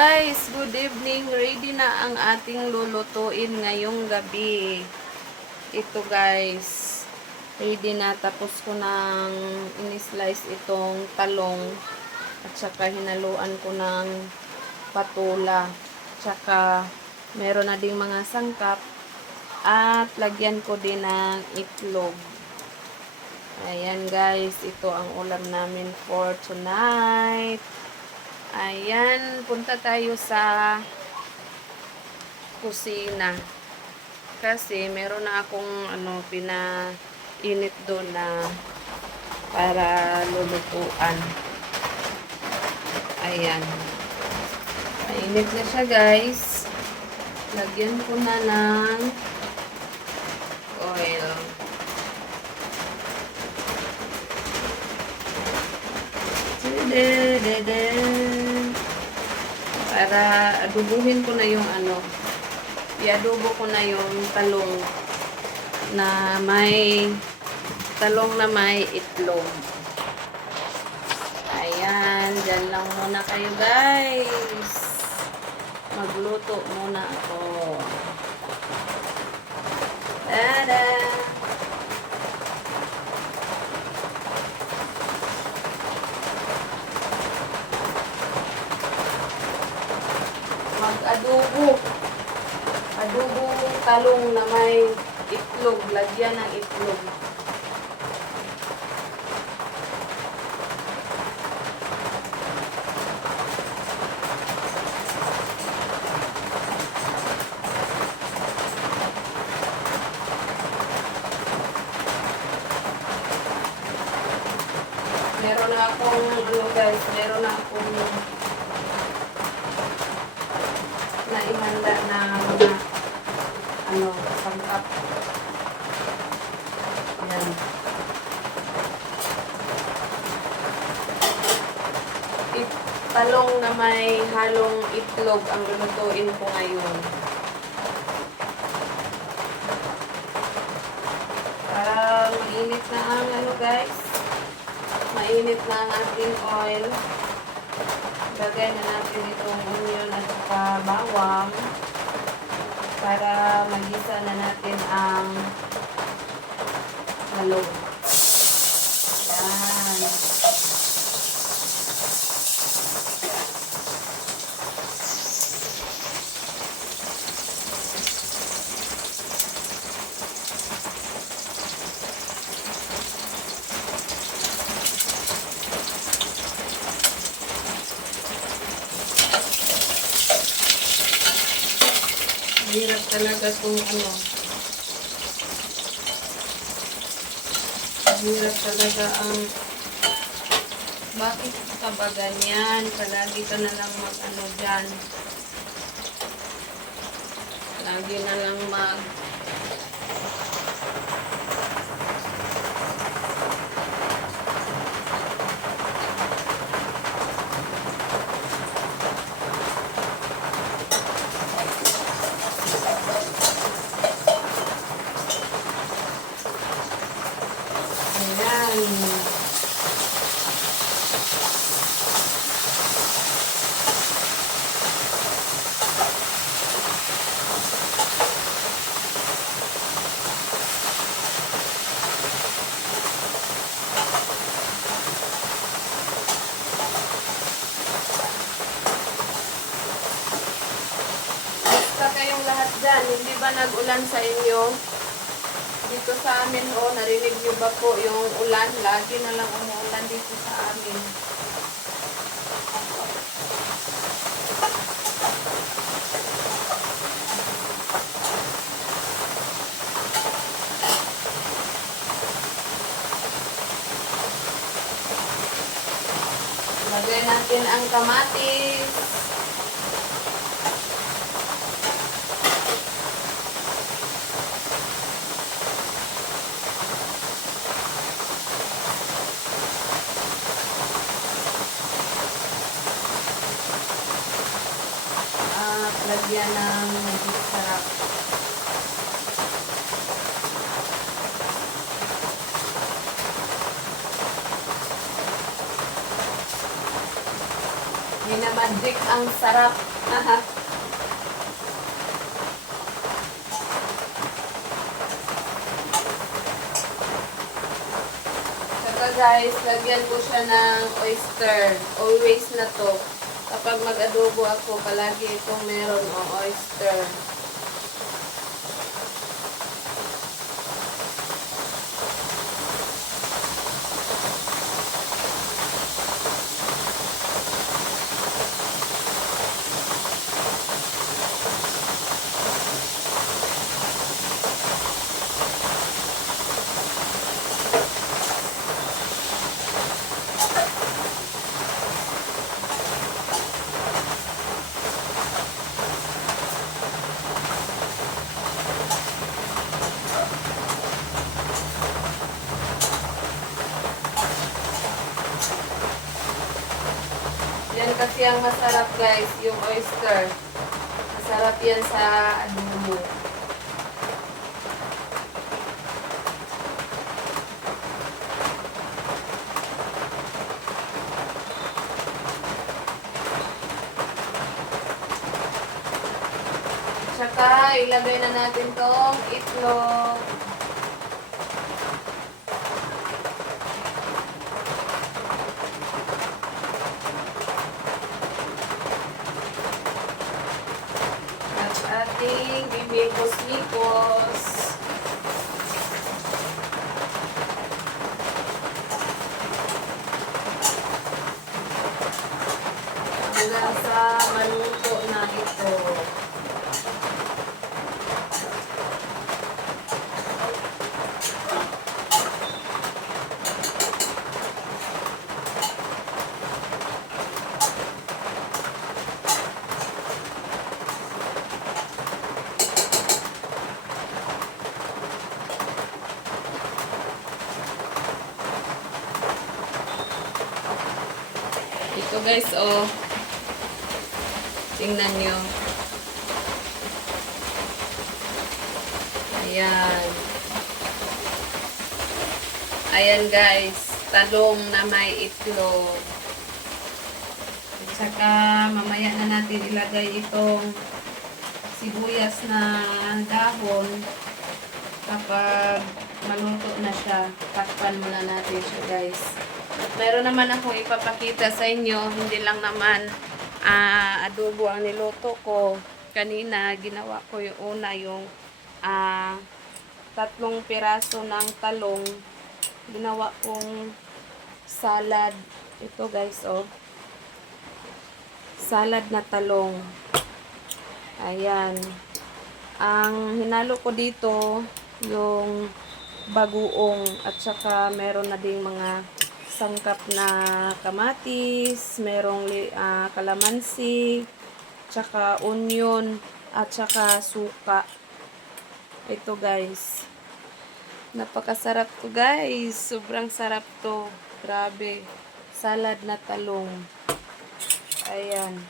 Guys, good evening. Ready na ang ating lulutuin ngayong gabi. Ito guys, ready na. Tapos ko nang in-slice itong talong. At saka hinaluan ko ng patula. Tsaka meron na ding mga sangkap. At lagyan ko din ng itlog. Ayan guys, ito ang ulam namin for tonight. Ayan, punta tayo sa kusina. Kasi meron na akong pinainit doon na para lulutuan. Ayan. Mainit na siya guys. Lagyan ko na ng oil. Para adubuhin ko na yung i-adobo ko na yung talong na may itlog. Ayan, dyan lang muna kayo guys. Magluto muna ako. Tada! Mag-adobo. Adobo talong na may itlog. Lagyan ng itlog. Meron na akong naihanda na mga sangkap. Yan. Talong na may halong itlog ang lulutuin ko ngayon. Para mainit na ang guys. Mainit na ang ating oil. Lagay na natin itong onion at saka bawang para magisa na natin ang talong. Yan. Hirap talaga kung hirap talaga ang bakit ka ba ganyan? Palagi ka na lang dyan. Lagi na lang kayong lahat dyan. Hindi ba nag-ulan sa inyo? Dito sa amin, narinig nyo ba po yung ulan? Lagi na lang umuulan dito sa amin. Lagay natin ang kamatis. At lagyan ng maging sarap. Magic ang sarap. Saka guys, lagyan ko siya ng oyster. Always na to. Kapag mag-adobo ako, palagi itong meron o oyster. Yan kasi ang masarap guys, yung oyster. Masarap yan sa adobo. Tsaka ilagay na natin tong itlog. Ating bibigos-bigos. Hanggang sa maluto na ito. Ito guys, oh. Tingnan nyo. Ayan. Ayan guys. Talong na may itlog. At saka mamaya na natin ilagay itong sibuyas na dahon. Kapag maluto na siya, takpan muna natin siya guys. Meron naman akong ipapakita sa inyo, hindi lang naman adobo ang niluto ko. Kanina, ginawa ko yung una, yung 3 piraso ng talong. Ginawa kong salad. Ito guys, oh. Salad na talong. Ayan. Ang hinalo ko dito, yung bagoong at saka meron na ding mga sangkap na kamatis, merong kalamansi, tsaka onion, at saka suka. Ito guys. Napakasarap to guys. Sobrang sarap to. Grabe. Salad na talong. Ayan.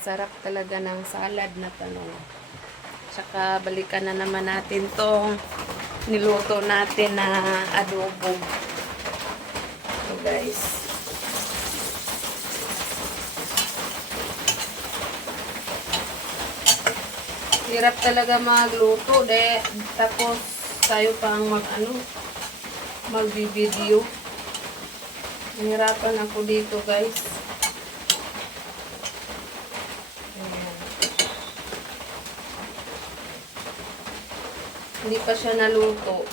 Sarap talaga ng salad na talong. Tsaka balikan na naman natin tong niluto natin na adobo. So guys. Hirap talaga magluto. Tapos tayo pang mag-video. Nahirapan ako dito guys. Hindi pa siya naluto.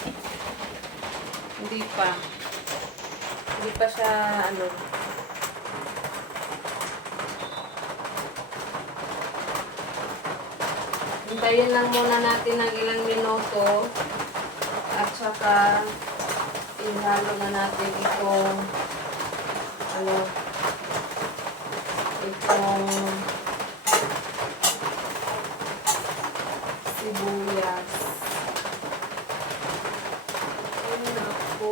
Hindi pa siya hintayin lang muna natin ng ilang minuto at saka ihalo na natin itong sibuyas.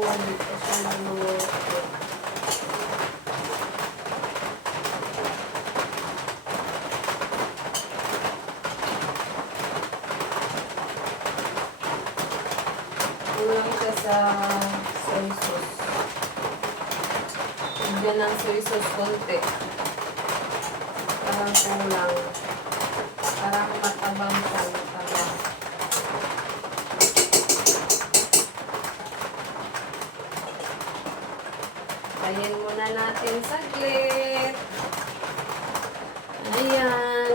Hindi pa siya naluto. Kulang siya sa soy sauce. Lagyan ng soy sauce konti. Parang kulang. Parang matabang siya. Matabang. Tayin muna natin saglit. Ayan.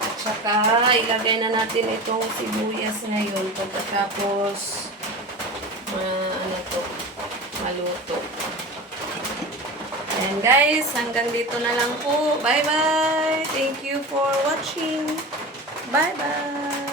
At saka, ilagay na natin itong sibuyas ngayon. Pagkatapos, ano to, maluto. Ayan guys, hanggang dito na lang po. Bye-bye! Thank you for watching. Bye-bye!